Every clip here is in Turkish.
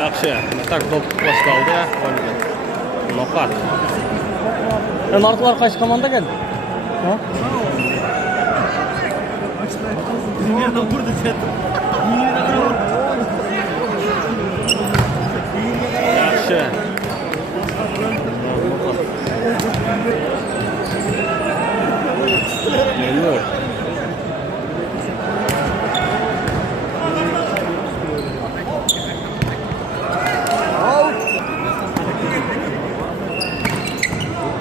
Yaxshi. Tak top boshqaldi ya. Noqat. Narxlar qaysi komanda keldi? Ha? Yaxshi. Memnun.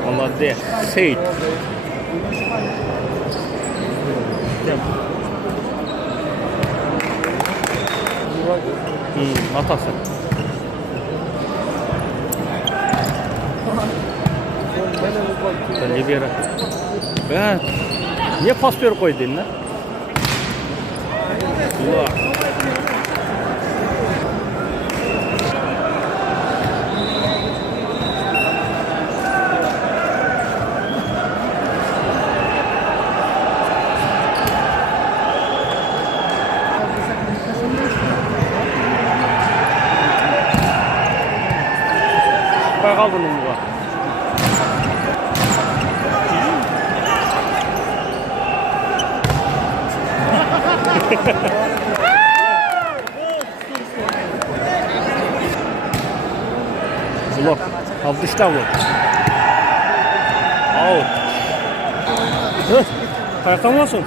Молодец, Сейд. Atası. Libera. Ben niye pas verip koydun lan? Allah. Kaldın mı bu? Blok. Aldışta bu. Out. Kayakta mı olsun?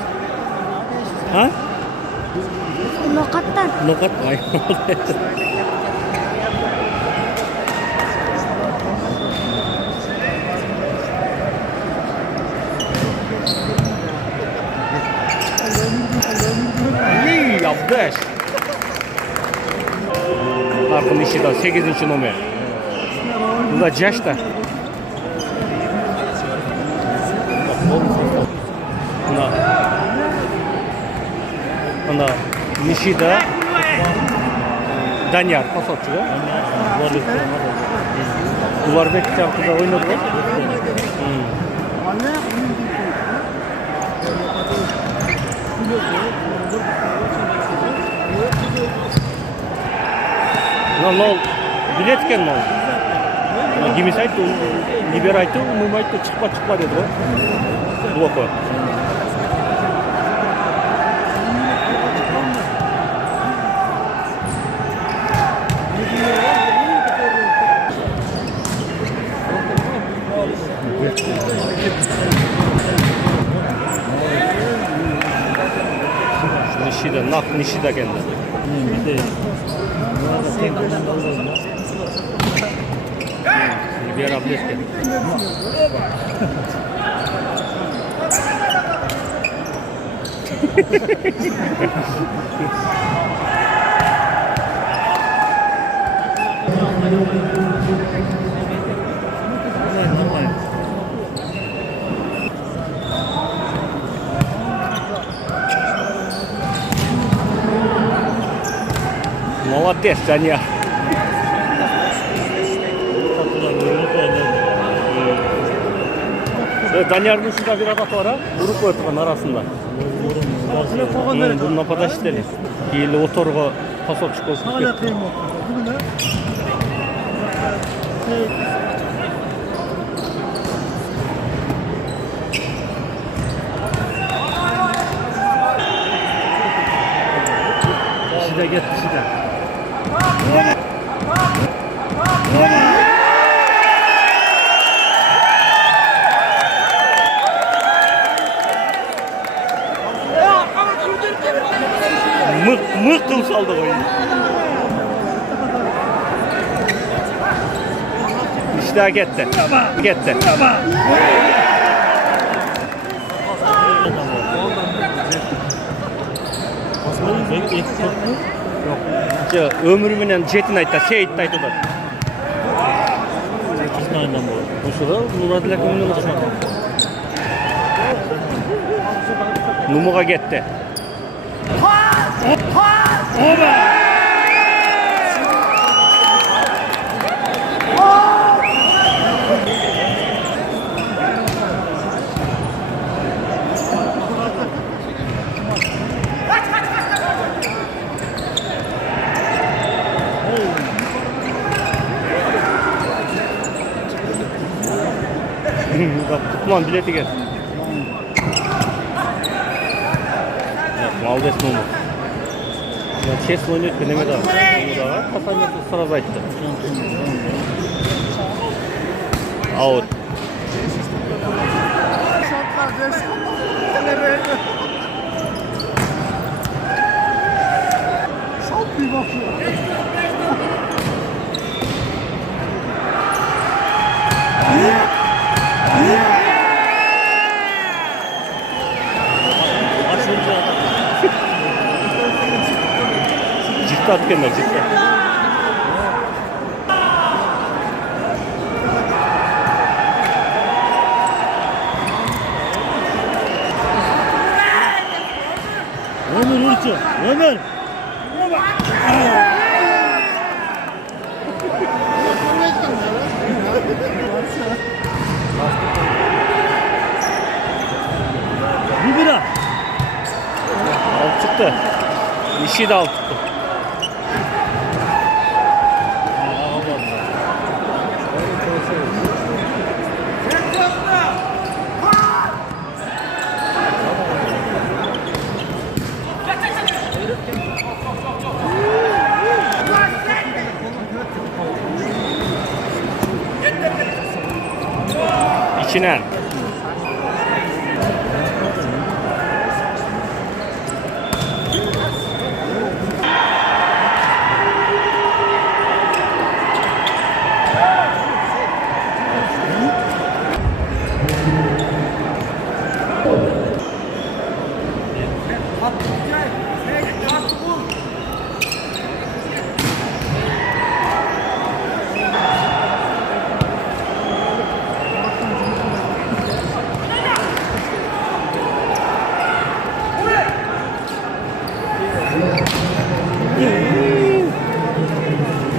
Ha? Nokattan. Nokat. Ay. Abdeş. Narxın işi de 8. nomer. Bu da Caş'ta. Buna Nişida Danyar pasatçı da. Ularbek çarpıda oynadı. Lan bilet ken mal. Gimis aytdı, Liber aytdı, Umum aytdı, çıkma dedi o. Duva koy. Nişida kendi. Liber abdes kendi. Молодец, Даня. Danyar'ın şurada bir adet var ha. Vurup koyduğun arasında. Bunun napadaş istedi. İyi otorga pasok çıkıyorsun. Şida git şida. Mık saldı oyunu. İşte gitti. Gitti. Yok. Ömrümün jetin aytta, seyit aytta da. Uşuda Murat Lakum'un uşuda. Numuğa gitti. Osman bileti gel. Молодец номер. Я честно не понимаю. Давай, потом сразу айтты. Аут. Ciddi atkenler ciddi. Ömer Urçu, Ömer. Bir bira. Alt çıktı. İşi de alt çıktı. İçine.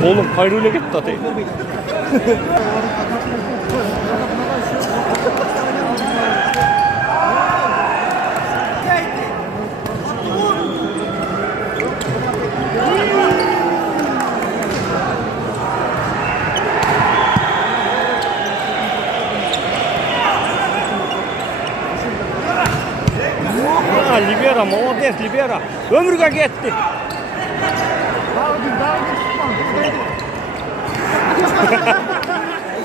Oğlum kayrıyla gitti atayım. Libera, молодец, Libera. Ömrüge gitti.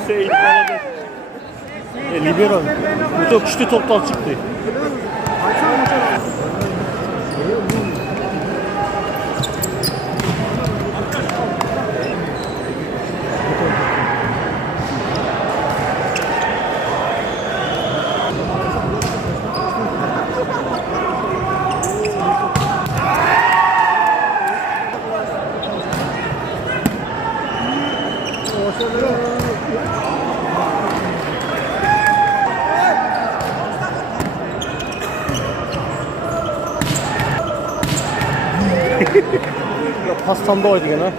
Seyit молодец. Libera. Bu çok güçlü toptan çıktı. Ya pastamda oydu gene.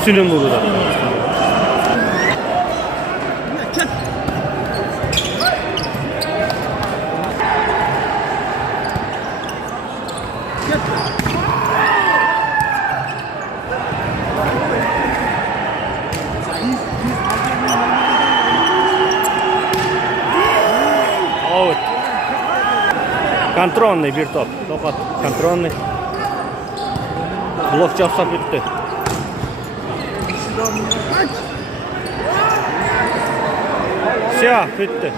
Üstünün vurdu da. Контрольный bir top. Tokat контрольный. Blok жасап өтті. Все, өтті.